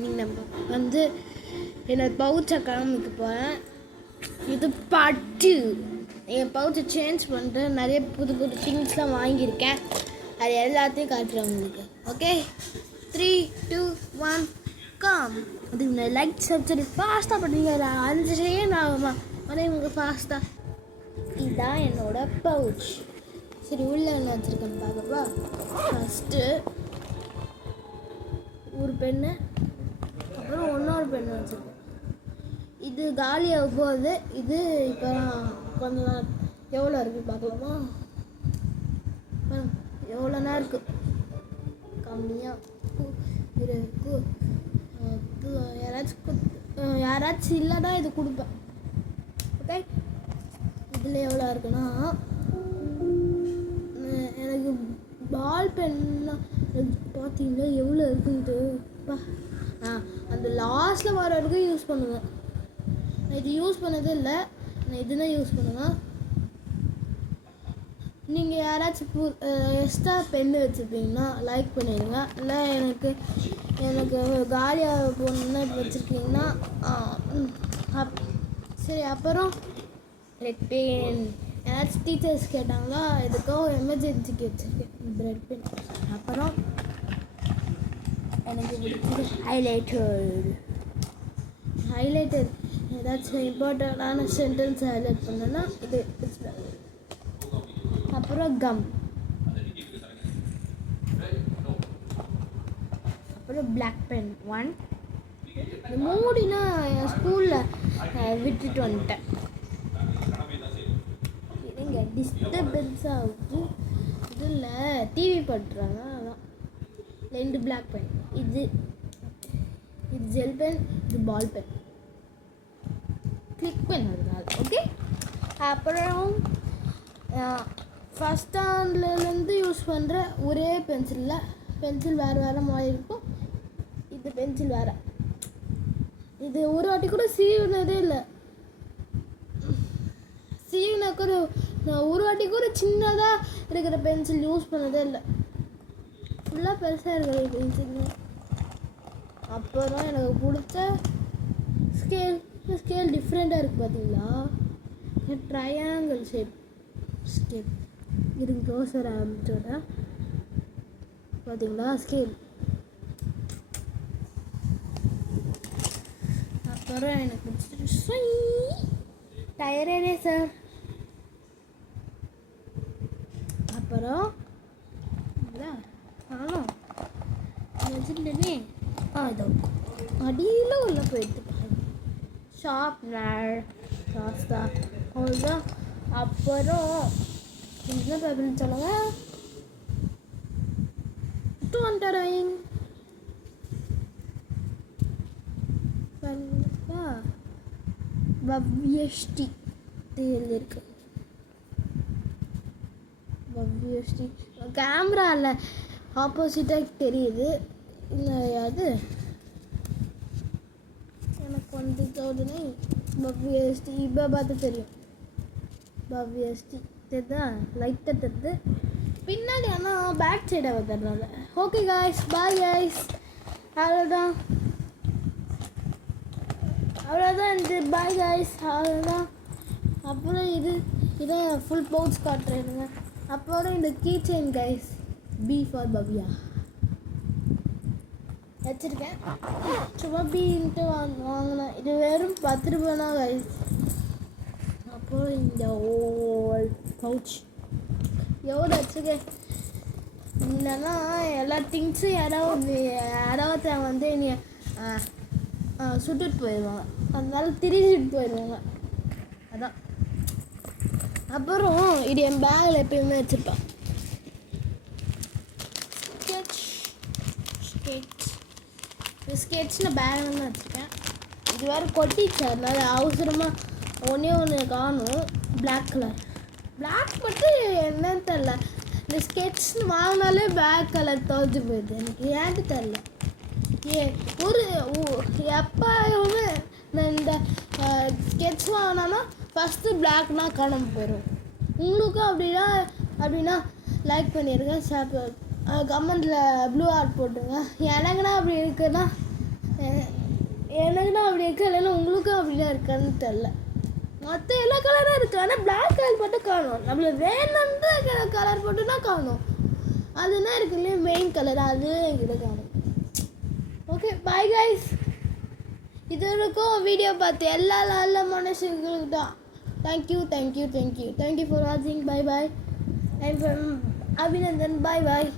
நீங்கள் நம்ம வந்து என்னோட பவுச்சை காமிக்க போகிறேன். இது பட்டு என் பவுச்சை சேஞ்ச் பண்ணிட்டு நிறைய புது புது திங்ஸ்லாம் வாங்கியிருக்கேன். அது எல்லாத்தையும் காட்டுறேன் உங்களுக்கு. Okay, 3, 2, 1 come. அதுக்கு லைக் சப்ஸ்கிரைப் ஃபாஸ்ட்டாக பண்ணுவீங்க. 5 செகண்ட் ஆகுமா ஆனால் இவங்க ஃபாஸ்ட்டாக. இதுதான் என்னோட பவுச். சரி, உள்ளே என்ன வச்சுருக்கேன்னு பார்க்கப்பா. ஃபஸ்ட்டு ஒரு பெண்ணு, அப்புறம் இன்னொரு பெண்ணு வச்சுருக்கேன். இது காலியாக போகுது. இது இப்போ கொஞ்சம் நாள் எவ்வளோ இருக்குது பார்க்கலாமா? எவ்வளோ நேரம் இருக்குது? கம்மியாக இருக்கு. யாராச்சும் இல்லைன்னா இது கொடுப்பேன். ஓகே, இதில் எவ்வளோ இருக்குன்னா, எனக்கு பால் பென்லாம் பார்த்தீங்களா எவ்வளோ இருக்குன்ட்டு. அந்த லாஸ்ட்டில் வர வரைக்கும் யூஸ் பண்ணுவேன். நான் இது யூஸ் பண்ணதே இல்லை. நான் இதுதான் யூஸ் பண்ணுவேன். நீங்கள் யாராச்சும் எக்ஸ்ட்ரா பென்னு வச்சுருப்பீங்கன்னா லைக் பண்ணிடுங்க. இல்லை எனக்கு காலியாக போகணுன்னு வச்சுருக்கீங்கன்னா சரி. அப்புறம் ரெட் பென் யாராச்சும் டீச்சர்ஸ் கேட்டாங்களா, எதுக்கோ எமர்ஜென்சிக்கு வச்சுருக்கேன் ரெட் பென். அப்புறம் எனக்கு பிடிச்சது ஹைலைட்டர் ஏதாச்சும் இம்பார்ட்டண்டான சென்டென்ஸ் ஹைலைட் பண்ணேன்னா இது வச்சுருவேன். அப்புறம் கம், அப்புறம் பிளாக் பென் 1. இந்த மூடினா என் ஸ்கூலில் விட்டுட்டு வந்துட்டேன். இங்கே டிஸ்டர்பன்ஸ் ஆகுது. இதில் டிவி பட்டுறாங்க, அதான் 2 பிளாக் பென். இது ஜெல் பென், இது பால் பென், கிளிக் பென் அதனால. ஓகே, அப்புறம் ஃபஸ்ட் ஸ்டாண்டர்ட்லேருந்து யூஸ் பண்ணுற ஒரே பென்சில் வேறு மாதிரி இருக்கும். இது பென்சில் வேறு. இது ஒரு வாட்டி கூட சீவினதே இல்லை. நான் ஒரு வாட்டி கூட சின்னதாக இருக்கிற பென்சில் யூஸ் பண்ணதே இல்லை. ஃபுல்லாக பெருசாக இருக்கிற பென்சில். அப்புறம் எனக்கு பிடிச்ச ஸ்கேல் டிஃப்ரெண்ட்டாக இருக்குது பார்த்தீங்களா? Triangle shape scale. இது க்ளோஸர் ஆரம்பிச்சோட பார்த்தீங்களா ஸ்கேல். அப்புறம் எனக்கு பிடிச்சிட்டு டயரே சார். அப்புறம் நானும் வச்சுட்டேனே இதோ அடியில் உள்ள போயிட்டு ஷார்ப்னர் சாஸ்தா அவ்வளோதான். அப்புறம் என்ன பேப்பர்னு சொல்லுங்க. 200 பவ்யஸ்டி இருக்கு. பவ்யஸ்டி கேமராவில் ஆப்போசிட்டாக தெரியுது. இல்லை அது எனக்கு வந்து தோடுனே பவ்யஸ்டி இப்போ பார்த்து தெரியும். பவ்யஸ்டி தெரியுதா? லைட்டாக தெரியுது பின்னாடி. ஆனால் பேக் சைடாக வந்துடுறதுனால. Okay guys, bye guys. அவ்வளோதான் இந்த பாய் காய்ஸ், அவ்வளோதான். அப்புறம் இதான் ஃபுல் பவுச் காட்டுறேனுங்க. அப்புறம் இந்த key chain guys, B for Bhavya வச்சுருக்கேன். சும்மா பீன்ட்டு வாங்கினேன். இது வெறும் 10 ரூபானா கைஸ். அப்புறம் இந்த ஓல் பவுச் எவ்வளோ வச்சுருக்கேன். இல்லைன்னா எல்லா திங்ஸும் யாராவது வந்து நீ சுட்டுட்டு போயிடுவாங்க. அதனால திருடிட்டு போயிடுவாங்க. அதான். அப்புறம் இது என் பேக்கில் எப்பயுமே வச்சுருப்பேன். ஸ்கெட்சில் பேக்கில் தான் வச்சுருக்கேன். இது வேறு கொட்டிச்சு, அதனால அவசரமாக ஒன்று காணும். பிளாக் கலர் மட்டும் என்னன்னு தெரில. இந்த ஸ்கெட்ச் வாங்கினாலே பேக் கலர் துவைச்சி போயிடுது. எனக்கு ஏன்ட்டு தெரில. எப்போவுமே நான் இந்த ஸ்கெட்ச் வாங்கினா ஃபஸ்ட்டு பிளாக்னா காணாமல் போயிடும். உங்களுக்கும் அப்படின்னா லைக் பண்ணிடுங்க, கமெண்டில் ப்ளூ ஆர்ட் போட்டுருங்க. எனக்குன்னா அப்படி இருக்குன்னா எனக்கு தான் அப்படி இருக்கா, இல்லைன்னா உங்களுக்கும் அப்படிதான் இருக்கான்னு தெரில. மற்ற எல்லா கலரும் இருக்குது, ஆனால் பிளாக் கலர் மட்டும் காணும். நம்மள வேணுன்ற கலர் மட்டும் தான் காணும். அதுனா இருக்கு இல்லையா மெயின் கலர், அது என்கிட்ட காணும். Okay bye guys. இது வரைக்கும் வீடியோ பார்த்து எல்லா நல்ல மனுஷங்களுக்கு தான் தேங்க்யூ ஃபார் வாட்சிங். Bye bye. I'm from Abhinandan. Bye bye.